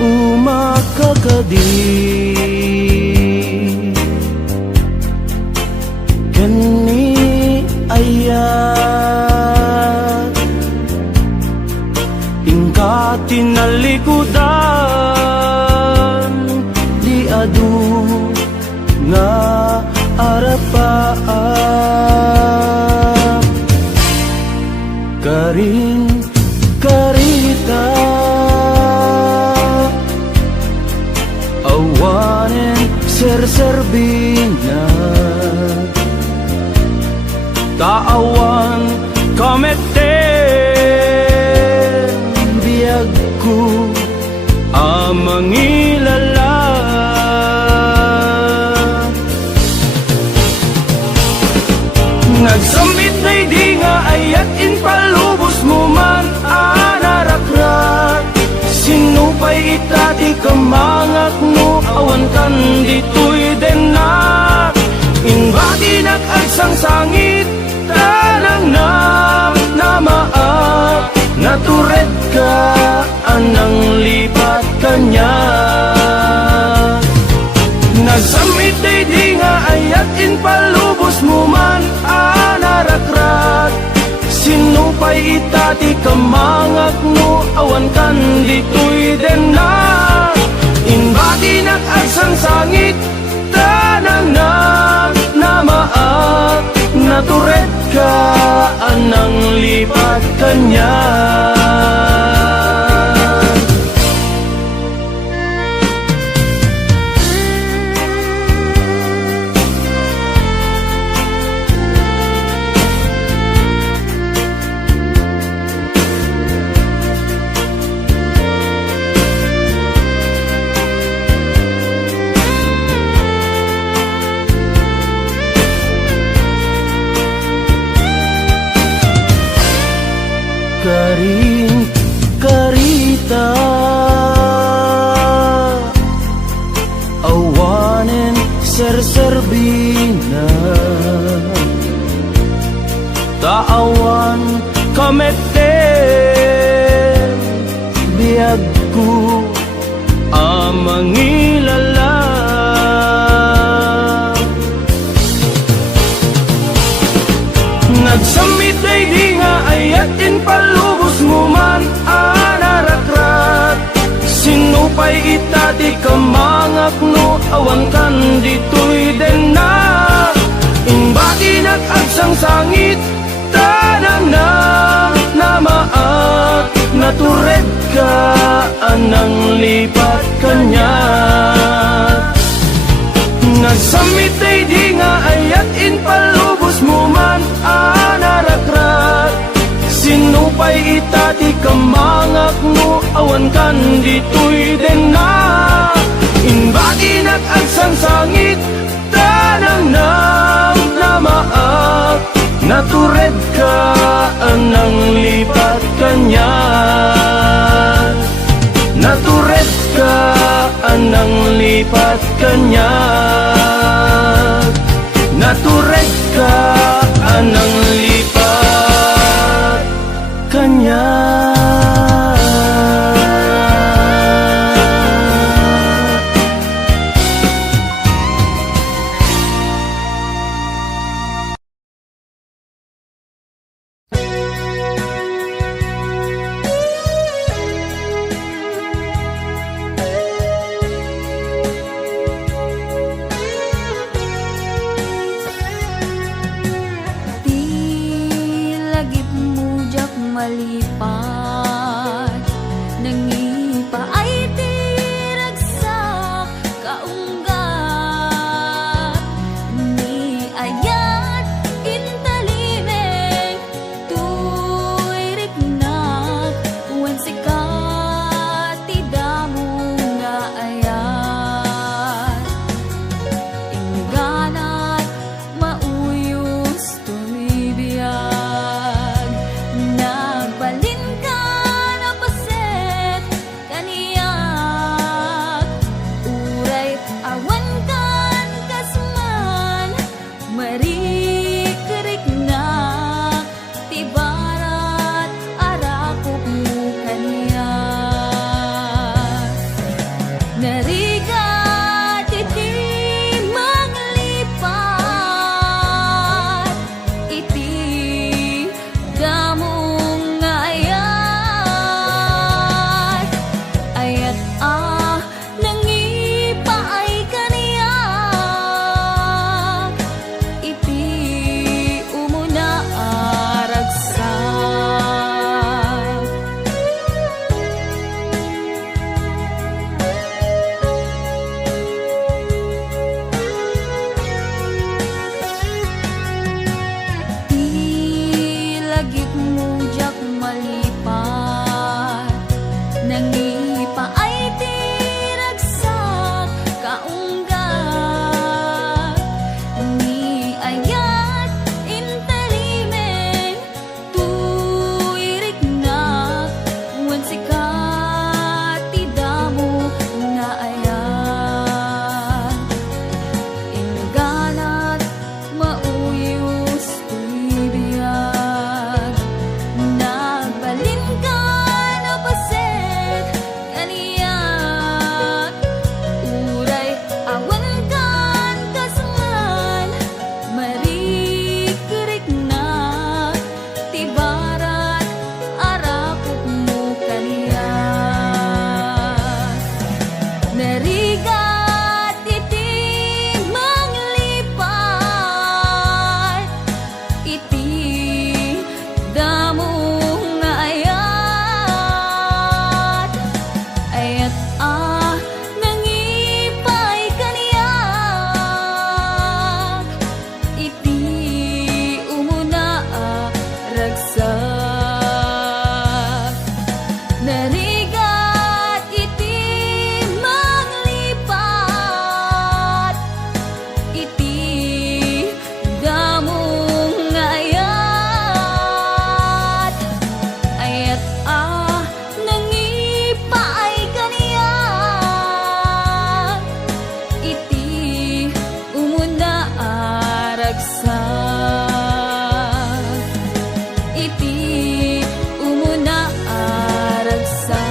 umakakadi kani ayat ingka tinalikudan di adu nga arapaap karing karita awanen serserbina taawan kameten biagku amangilala nagsambit na'y di nga ayat in palubos mo man anarakrat sinupay itati kamangak mo awan kan dito'y denak inbati nag-agsang sangit tanang namaat natured ka anang lipat kanya nagsamit ay di nga ayat in palubos mo man anarakrat sinupay itati kamangak mo awan kan dito'y denak inbati nag-agsang sangit tanang namaat natured ka anang lipat kanya karing karita awanen serserbina taawan kameten biagku amangilala nagsamit ay di nga ayatin palubos mo man anarakrat sinupay itati kamangak no awan kan dito'y denak inbati nag-agsang sangit tanang namaat natured ka anang lipat kanya nagsamit ay di nga ayat in palubos mo man anarakrat sinupay itati kamangak mo awan kan dito'y denak inbati nag-agsang sangit tanang namaat natured ka anang lipat kanya natured ka anang lipat kanya natured ka anang lipat kanya Ni paay tiragsak kaunggat, ni ayat intalimen tuirik na wan sikat tidamo na ayan. Inganat mauyos tuibiyag, nagbalin ka na paset kaniyak, uray awan kan kasungan marikirik na tibarat arapok mo kaniyak. Narigat iti manglipat, iti damo nga ayat. Ayat nangipay kaniyak, iti umuna ragsak. Narigat iti manglipat, iti damong nga ayat. Ayat nangipaay kaniyak, iti umuna ragsak. Iti umuna ragsak.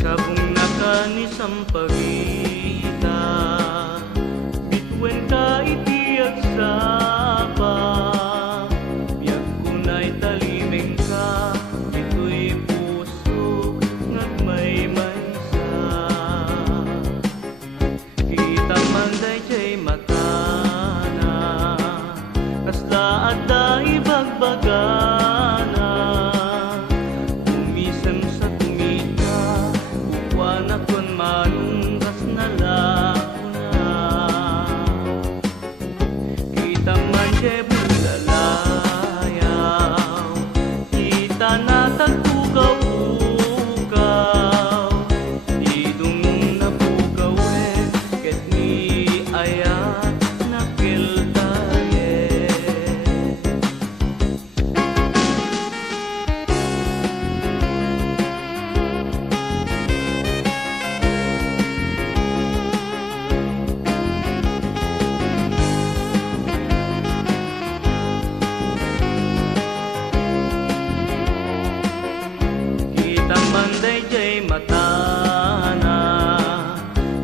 Sabong nakanisang pagita, bitwen ka iti agsapa, biag kunay talimeng ka, ito'y puso ngagmay maysa. Kita man dayjay matana, kasla adda ibagbagana, umisem sa tumita, uwan akon manungkas na lakuna. Kita man jay bulalayaw, kita na tagtugaw-ugaw, idungong na pugaw ket ni ayat nakiltaye. Kita man dayjay matana,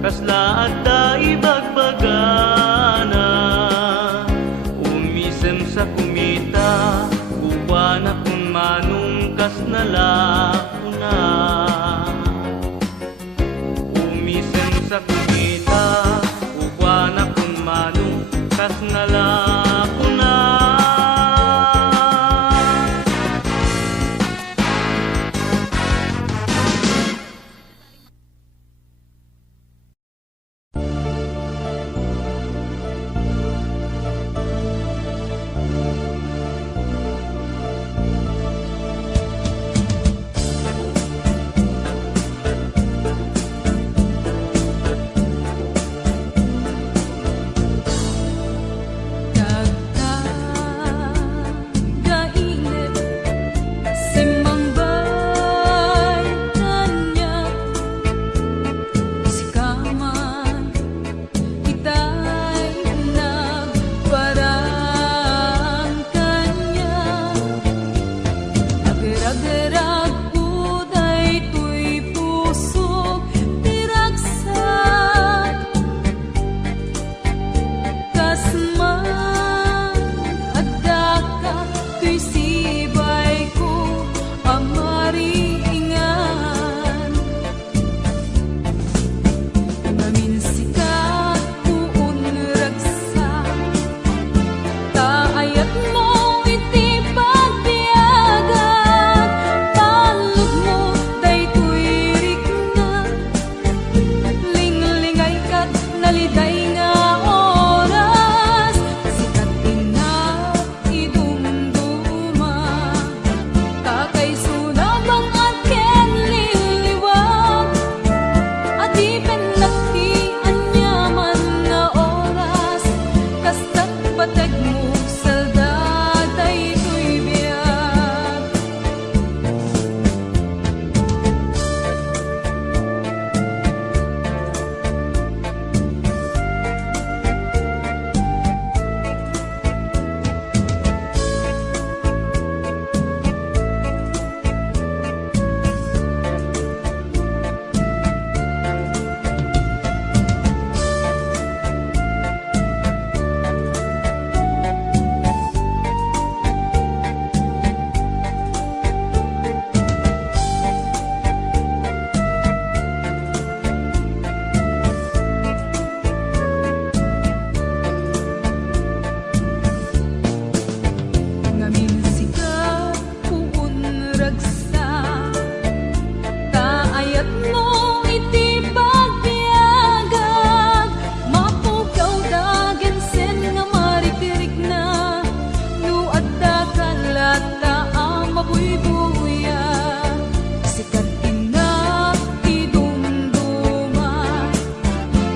kasla adda ibagbagana, umisem sa kumita, uwan akon manungkas na lakuna. Umisem sa kumita, uwan akon manungkas na lakuna. naliday nga oras, sikat na idumduma. Kakay sunabang aken liliwag, at di penagtian yaman nga oras, kastat patag mo saldaday to'y biyag. Ngamin sika puun ragsa, kaayat mo iti pagbiagag. Mapukaw dagen sen nga maritirik na, no adda kalata ang mabuybuya. Sikat inak idumduma,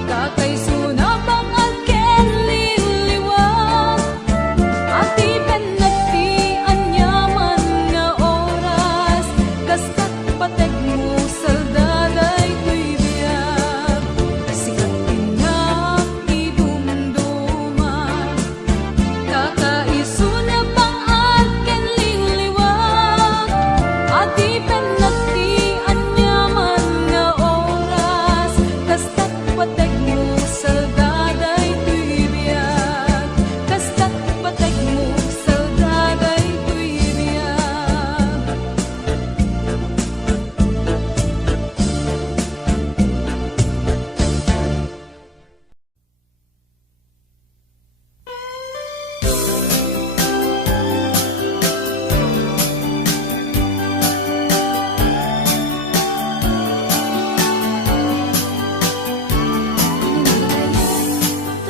kakay sunabang aken liliwag, at di penagtian yaman nga oras, kaskat pateg mo saldaday to'y biyag. Sikat inak idumduma, kakaisunabang aken liliwag, at di penagtian yaman nga oras, kaskat pateg mo saldaday to'y biyag. Kastat pateg mo saldaday to'y biyag.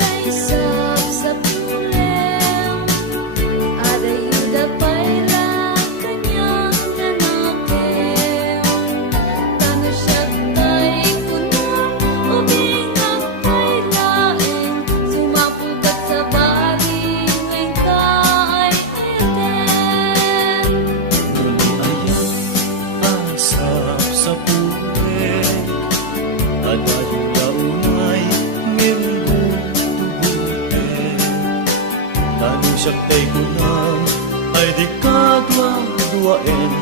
Kay sapsapulem, adayuda payla kanyang nanakem. Tano siya't tay kunam, ubing ang paylaeng, sumapugat sa baling, ngayon ka ay eten. Asap sa puwet, adayong launay, ngimbubutin. Tanong siya kay kunam, ay di kagwaduain.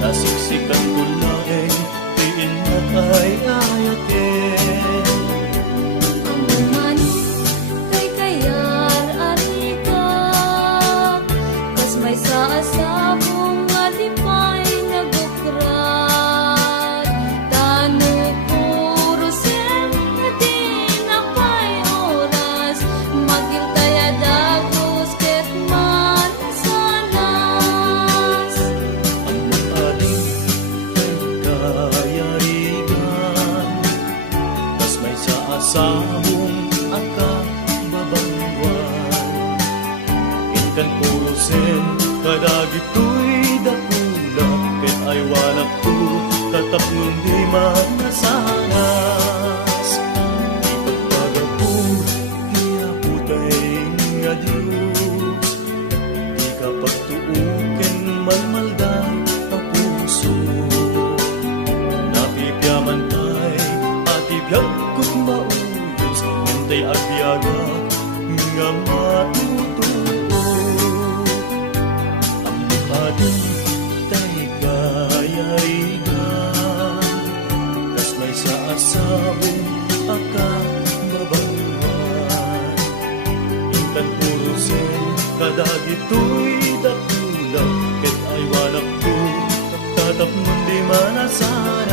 Nasiksikan ko laeng, tiin at ay ayatin. Ang umano kay kayar arika, kas may saasabong alipay nagukrat. Tano puro sen na di napay oras, magintaya dagos ket manasanas. Ang ating ay kayarigan, tas may saasabong akababangwan. Inkan purusin, kadagito'y dakula, ket ay wanak to, tatapnon di manasanas. Di pagpagapur, di aputay nga Diyos, di ka pagtuuken malmalday ang puso. Napipyaman tay, atibiyag ko't mauyos, hintay agyaga nga matutuo. Ang mukhatin tay kayarigan, tas may saasabong akababangwan. Intan purusin, kadagito'y dakula, ket ay wanak to, tatapnon di manasanas.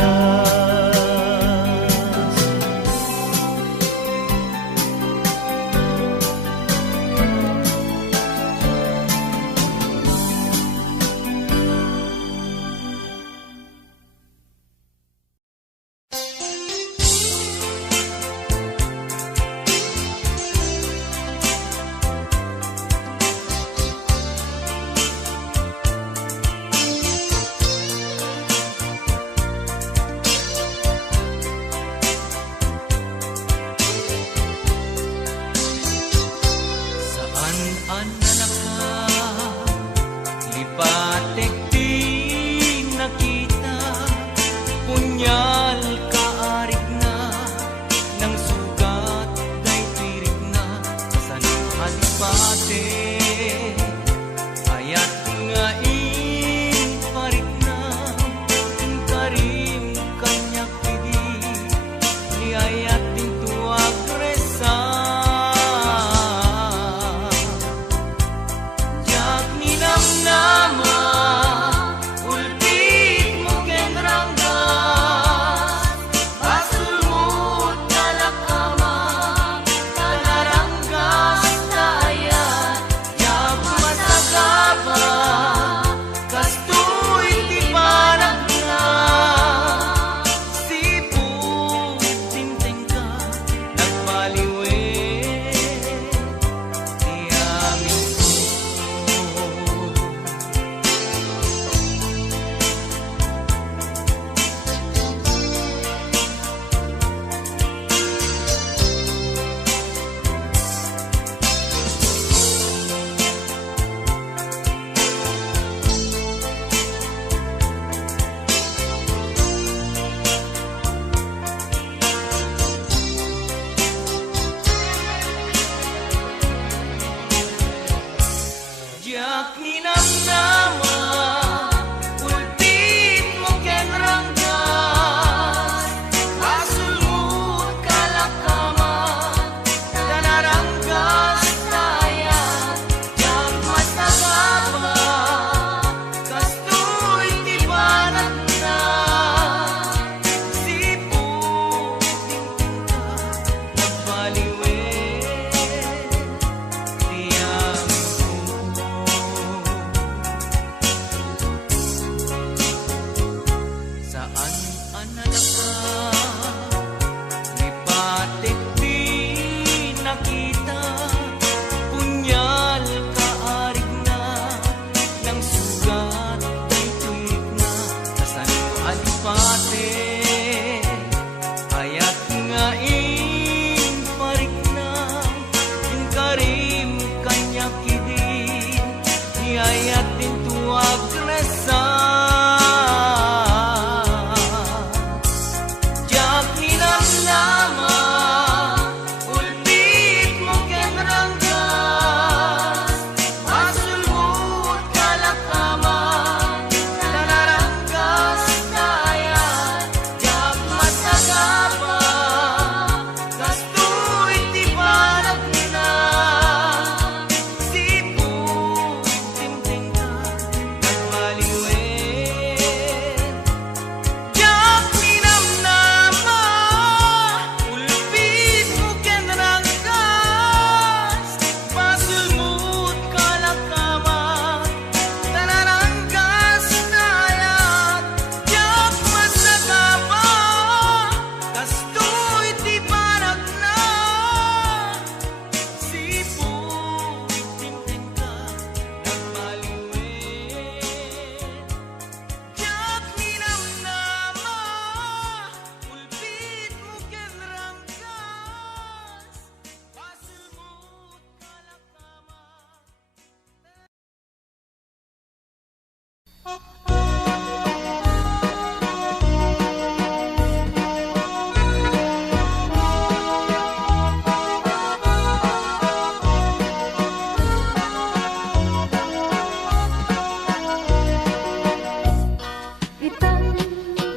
Itang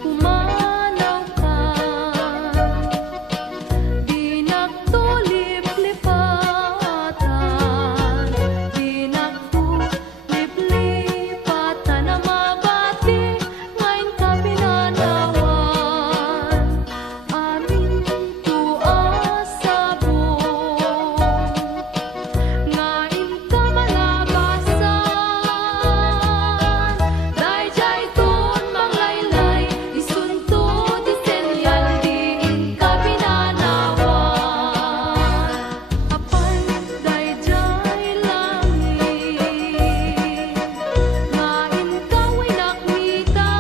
pumanaw ka, di nagtulip-lipatan, di nagtulip-lipatan na mabati, ngayon ka pinanawan, amin tuasabong, ngayon ka malabasan, dayjay ton manglaylay, isunto di senyal, diin ka pinanawan, apan dayjay langit, ngayon ka winakmitan,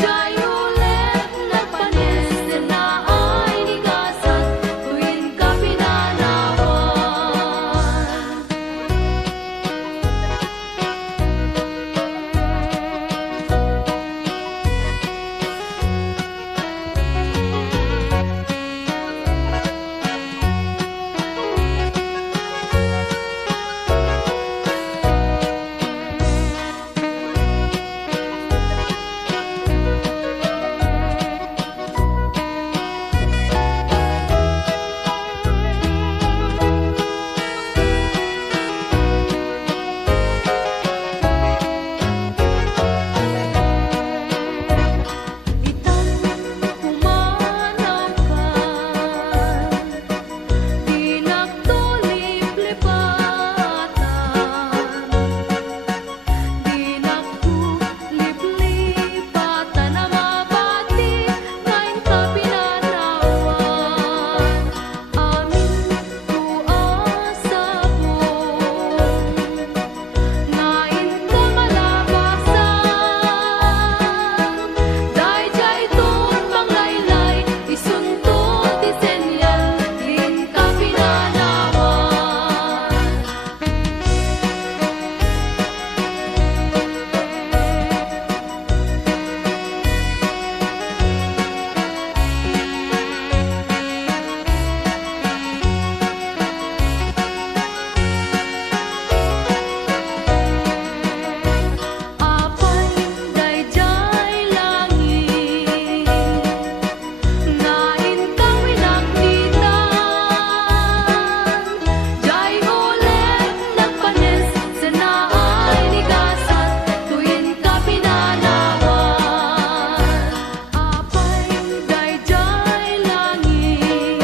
jay ulit nagpanes na ay nigasan, tuwin ka pinanawan. Itang pumanaw ka, di nagtulip-lipatan, di nagtulip-lipatan na mabati, ngayon ka pinanawan, amin tuasabong, ngayon ka malabasan, dayjay ton manglaylay, isunto di senyal, diin ka pinanawan. Apay dayjay langit, ngayon ka winakmitan, jay ulit nagpanes sa naay nigasan, tuwin ka pinanawan, apay dayjay langit,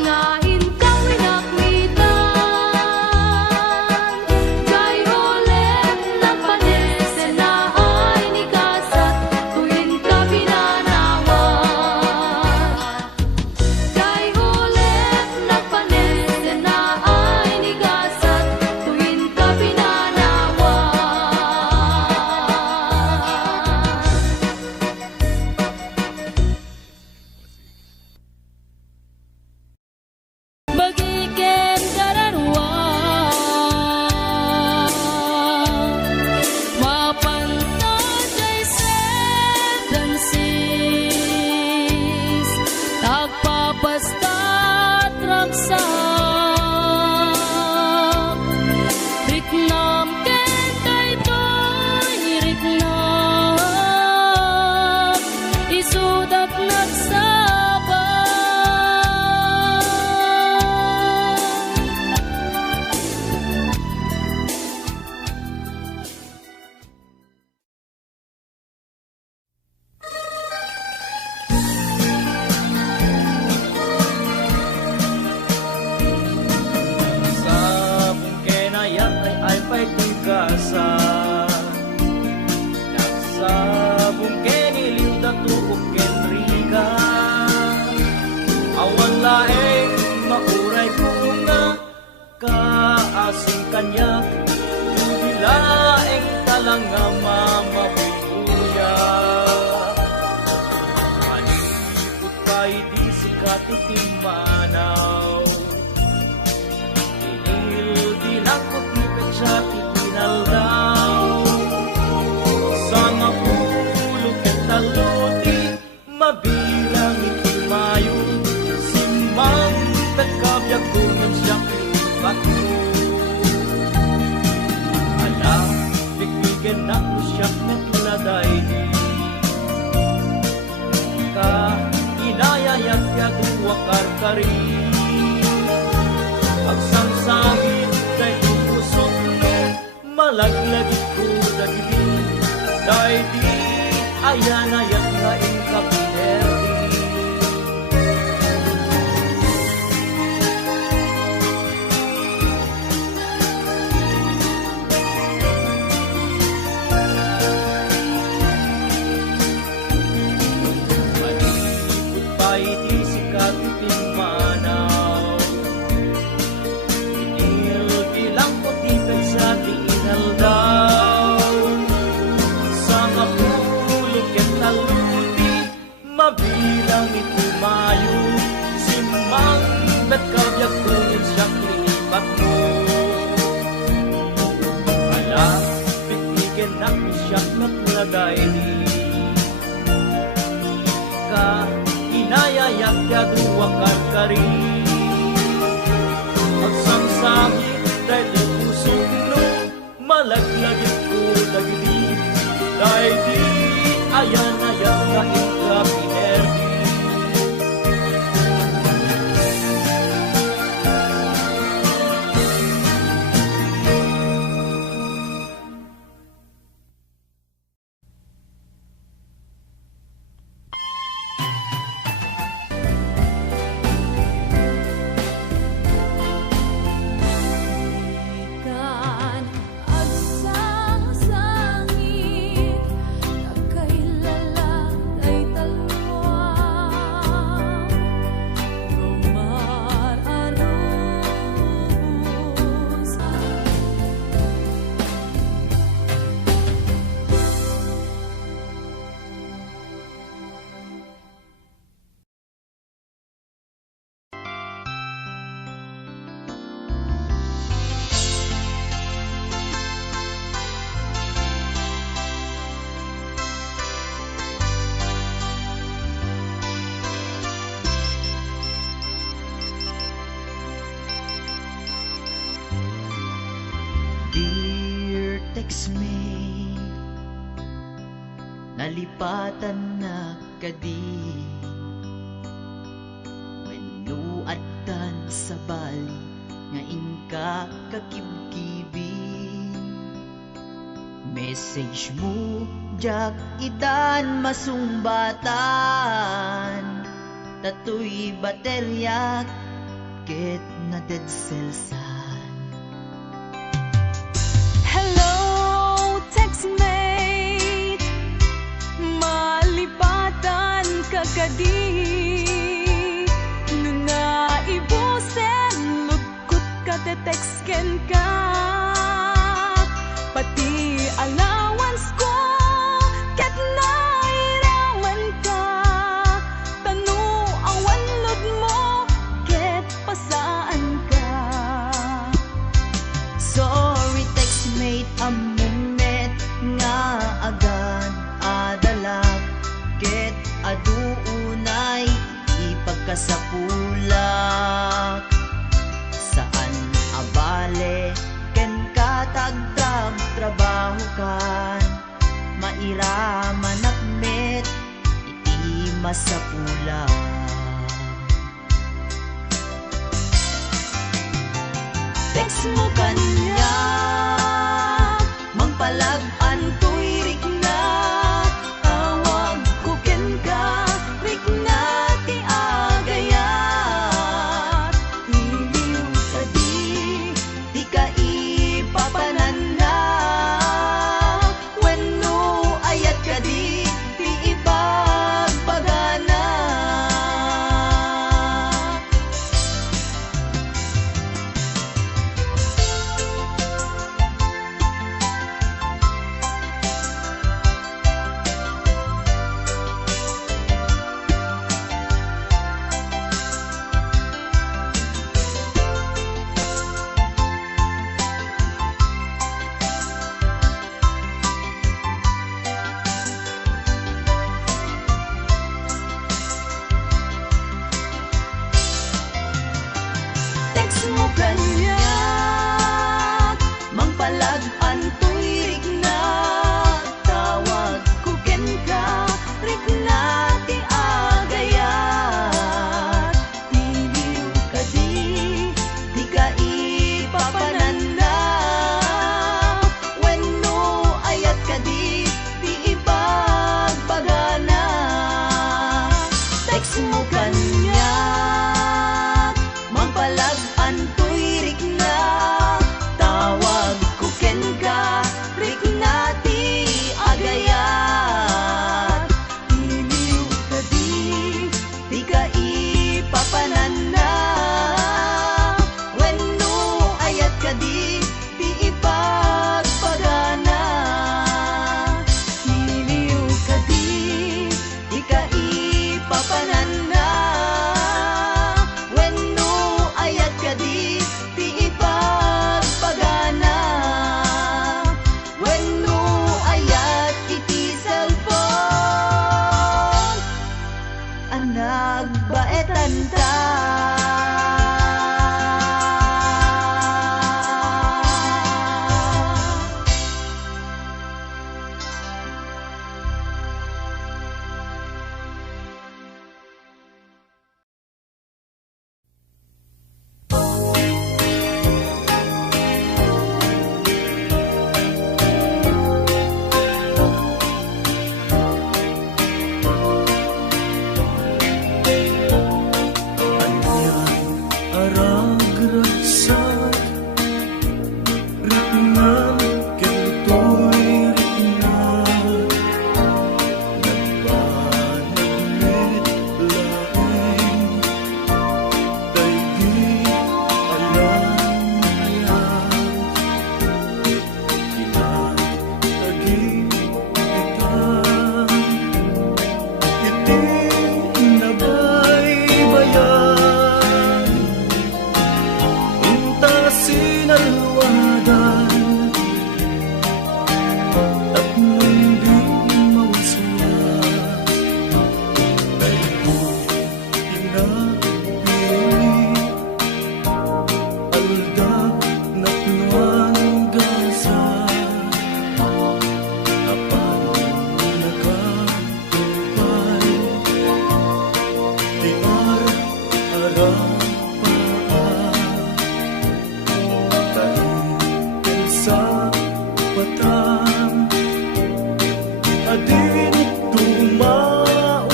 ngayon ka winakmitan, jay ulit nagpanes sa naay nigasan, tuwin ka pinanawan, jay ulit nagpanes sa naay nigasan, tuwin ka pinanawan. Bagiken kararuan, mapantod jay sentences, tagpapastat raksak, riknam ken daytoy riknam, isudat nagsabang. Sabong kenayat ay pa'y tugasan, nagsabong keniliw datuok kenriga, awan laeng mauray bunga, kaasing kanya, jubilaeng talang nga mamabuya. Manipot pa'y di sikat itimanaw, inil dinakot ni Petsati wakar ka rin. Agsamsangit kay kusok no, malaglagit ko dagiti. Dahil di ayan ayat nga inkapinerdi. Malibot pa iti sikat pinmanaw. Inil bilang putipin sa tingal daw. Sa mapulog ket taluti, mabilang itumayo. Simang bet kabyag kunin siyang linipat mo. Ala, bitniken na siyak naglagay di. Ka, inayayak ya duwakar ka rin. Agsamsangit dahil pusong no, malaglagit ko dagiti. Dahil di ayan ayan na inkapinerdi. Kan agsang-sangit, nagkailala ay talwa. Rumararubos. Dear textmate, nalipatan na kadi. Wenno addan sa bali nga inka kakibkibi. Message mo jak idan masumbatan. Tatoy baterya ket na dead cells. Hello, textmate, malipatan kagadi. Nuna ibusen, lugkot ka te-textken ka. Pati allowance ko, ket nairaman ka. Tanu awan lod mo, ket pasaan ka. Sorry textmate, among net nga agan adalak. Ket aduunay ipagkasapulak. Saan abale ken katagtag trabaho kan. Mairaman akmet iti masapulak. Text mo kanya, mangpalag-an to'y rikna. Awag ko ken ka, rikna ti agayat. Iliw ka di ka ipapanana. Wenno ayat ka di ibagpagana. etanda. Arag-ragsak Ritnam Kento'y ritnam Nagbanagmit laing Daigdig alam hayag Kinatagig itang Iti nabaybayan Sinalwadan at mundi mausuwas ay pinapili aldag na pinuang gasa apan nakatupay di arapaan sa batang adin tumaumag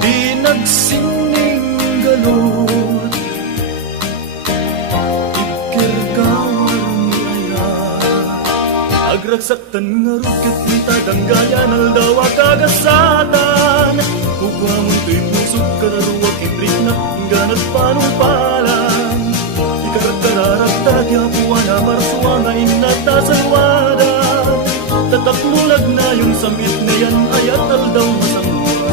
di nagsining galot ikirgawar niya agragsaktan nga rukit ni tadanggayan aldawa kagasatan huwamon to'y pusok kararuwag ibrik na ganat panumpalan Kararagta di apuan na marsua nga inatasalwada Tatakmulag na yung samit na yan ayat aldaw masamwa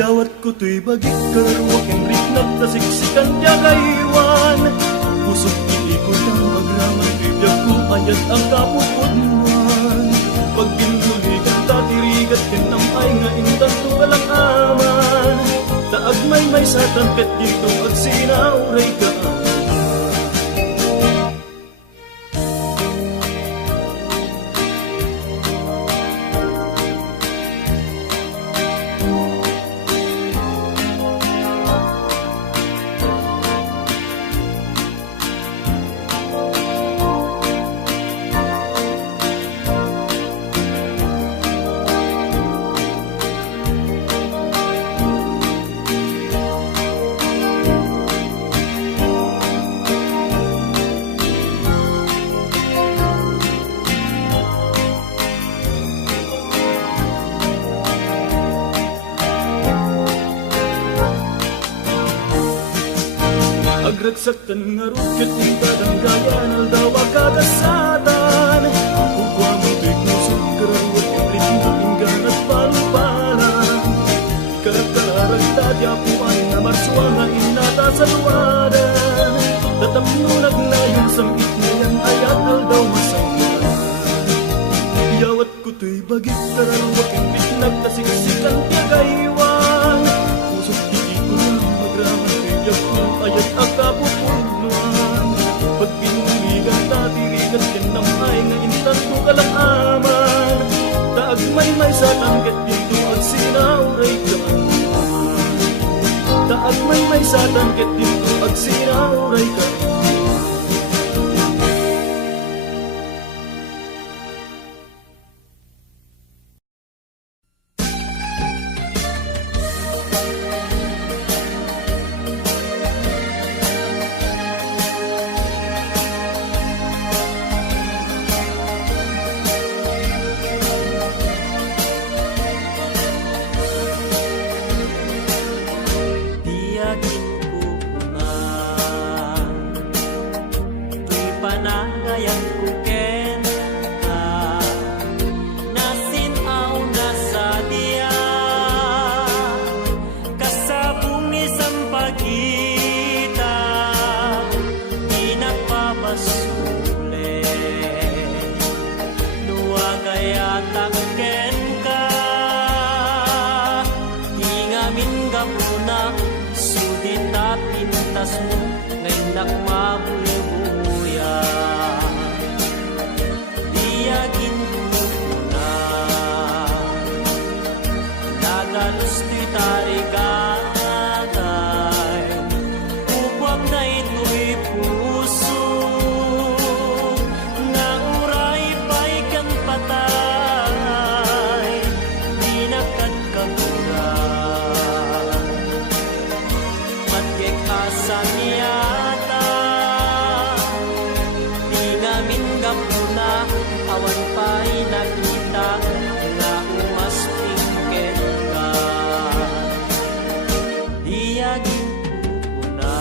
Yawat ko to'y bagik kararuwak enrik nagtasiksikan diya kaiwan Pusok iikot ang magraman bibiyag ko ayat ang kapupudmuan Pag binuligan tatirigat kinamay nga intan to walang aman Taag may sa tangkat dito at sinauray ka Agragsaktan nga rukit ng kadanggayan aldawa kagasatan Huwamon to'y kusog kararuwat ibrit na pinggan at palupalan Karagkararagta di apuan na marsua nga inatasalwadan Tatamnunag na yung samit na yan ayat aldaw masamwan Yawat ko to'y bagit kararuwat ibrit nagtasiksikan tiagaywan Pusok iiko na magraman bibiyag ko ayat ang kapupuluan Pag pinuligan tatirigan kinamay nga intan ko kalamaman Taag may sa tangkat dito at sinauray ka Taag may sa tangkat dito at sinauray ka Tiyagin ko na pintas mo ngayon nakmabuya. Iyagin ko na nadalos to'y tarigagay upwag na ito'y puso nga uray pa'y kan patay di nakagkagura matgekasan yata di namin gapuna awan pa'y nakita nga umaspingken ka iyagin ko na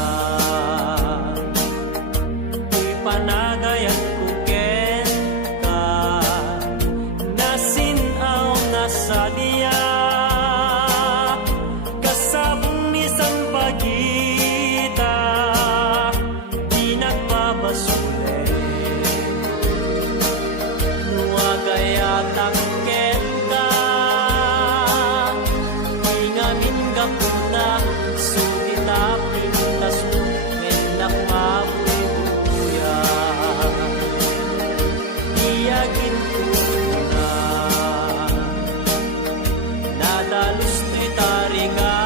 tuy panagayan ko ken ka nasinaw na sa diya kasabong misang pagita di nagpapasuli nuwagayatak ken ka di ngamin gapuna sugita pintas mo menak mabubuya iyagin ko na nadalos to'y tarigagay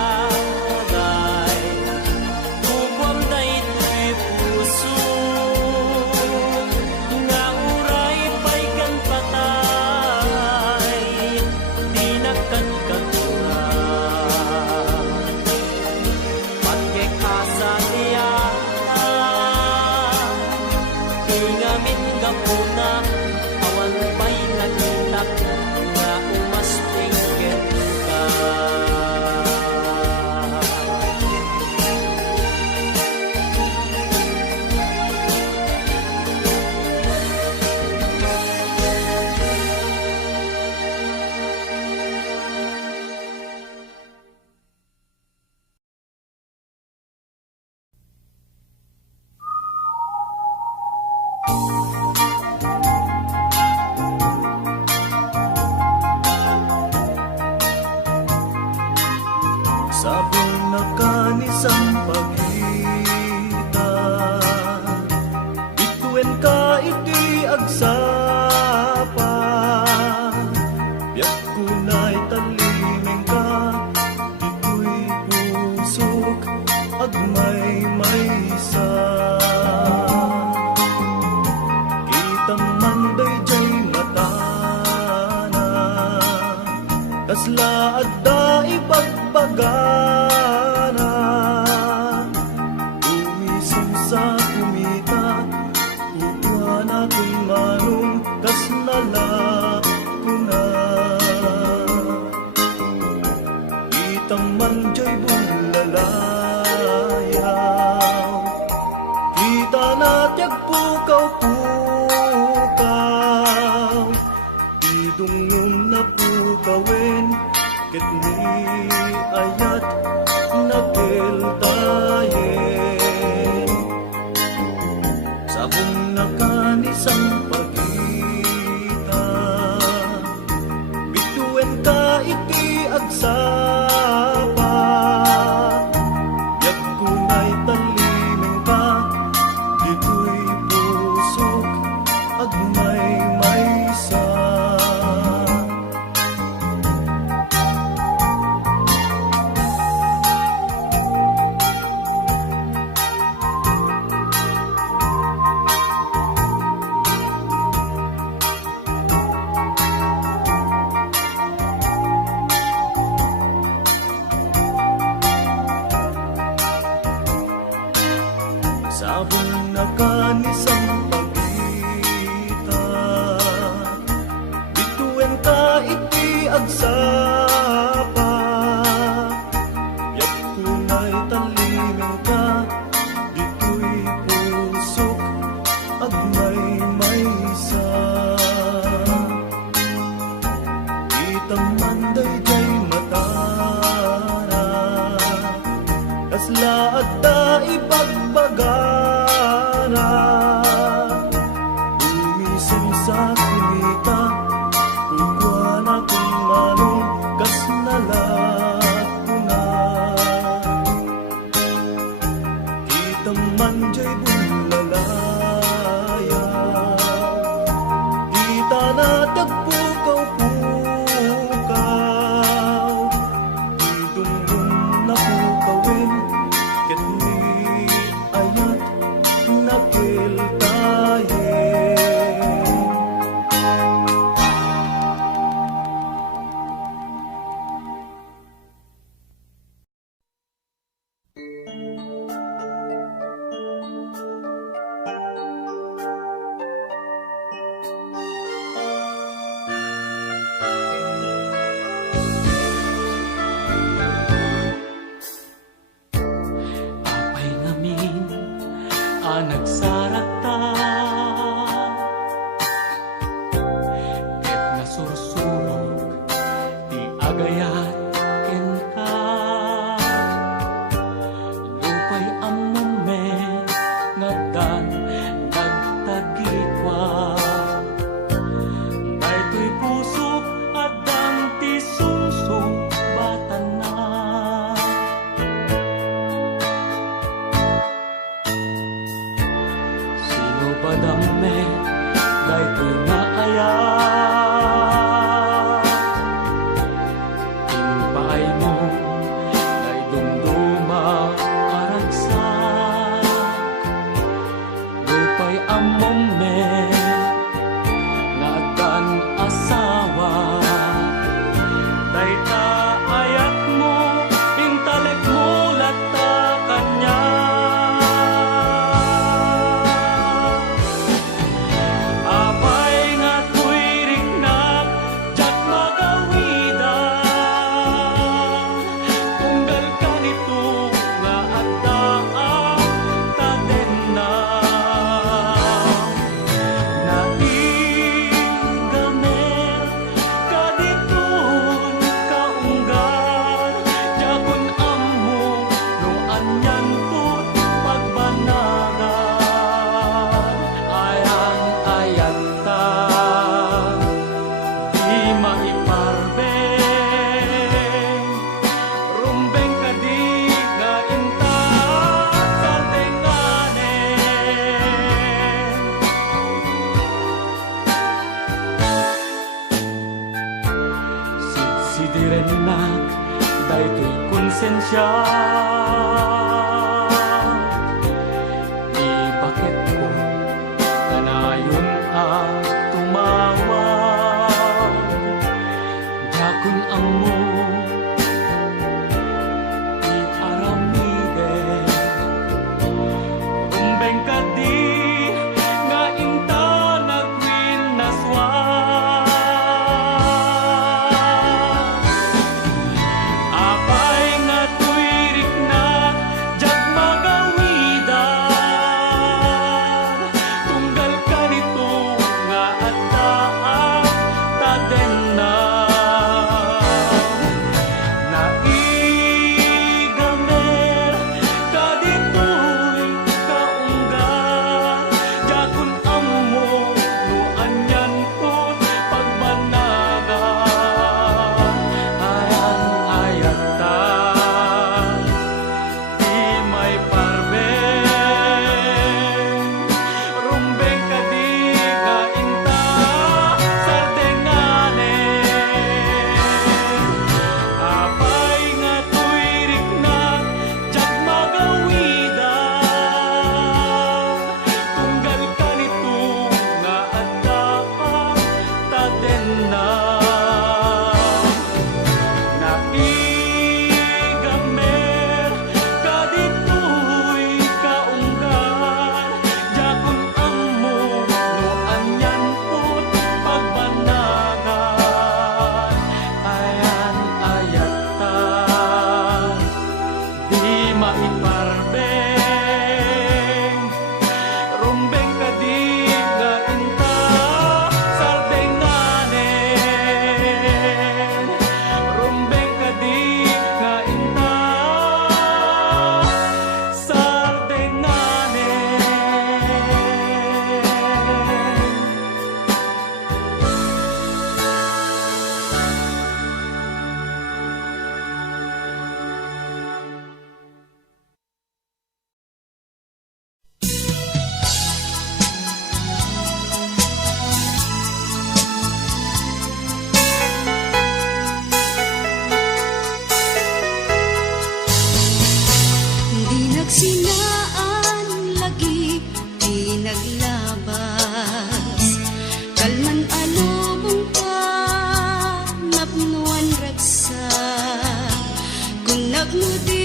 upwag na ito'y puso nga uray pa'y kan patay di nakagkagura pagkekasan niya ingamin gapuna awan pa'y nagitak nga umaspingken ka Sabong nakanisang pagita Ituen ka iti agsapa Biyak kunay talimeng ka Ito'y pusok agmay maysa Kitang manday jay matana Kasla adda ipagbagana Umisang sa kumita Upwa na kung manong kasnala ko na Itang manjay bulalayaw Kita na tiyag pukaw-pukaw Idungom na pukawin Ket ni ayat nagkeltayen Sabong nakanisang pagita Bituen ka iti agsapa Yag kunay talimeng ka Dito'y pusok agmay maysa Sabong nakanisang pagita Bituen ka iti agsapa Yak kunay talimeng ka Dito'y pusok agmay maysa Itang manday jay matana Kasla at da ipagbagana nagsarata ket nasursurog ti agayat ken ka lupay ammom me ngadan nagtagikwa daytoy pusok adan ti sungsong batan na sino ba dame daytoy nga ayat timpaay mo day dumduma aragsak lupay ammom me ngadan asawa dayta ayat mo intalek mo latta kanya apay nga tuirik na jak magawida tunggal ka nito nga agdaan taden na naigamel kaditun kaunggan jakun ammo no anyan put pagbanagan ayan ayat ta di maiparbeng rumbeng kadi nga inta sa tenganen sidirenak daytoy konsensya ibakit ko kanayon a tumawag jakun ammo iaramiden rumbeng kadi nga inta nagwin naswag apay nga tuirik na jag magawidan tunggal ka nito nga adtaan taden na naigamel kaditoy kaunggan jakun ammo no anyan put pagbanagan ayan ayat ta di may parbeng rumbeng kadi ka inta sa denganen apay nga tuirik na jak magawidan tunggal ka nito nga adaan taden na naigamel kaditoy kaunggan jakun ammo no anyan put pagbanagan ayan ayat ta di maiparbeng rumbeng kadi nga inta sa denganen rumbeng kadi nga inta sa denganen Di nagsinaan lagi, di naglabas kalman alubong ka napnuan ragsa kung nagmudi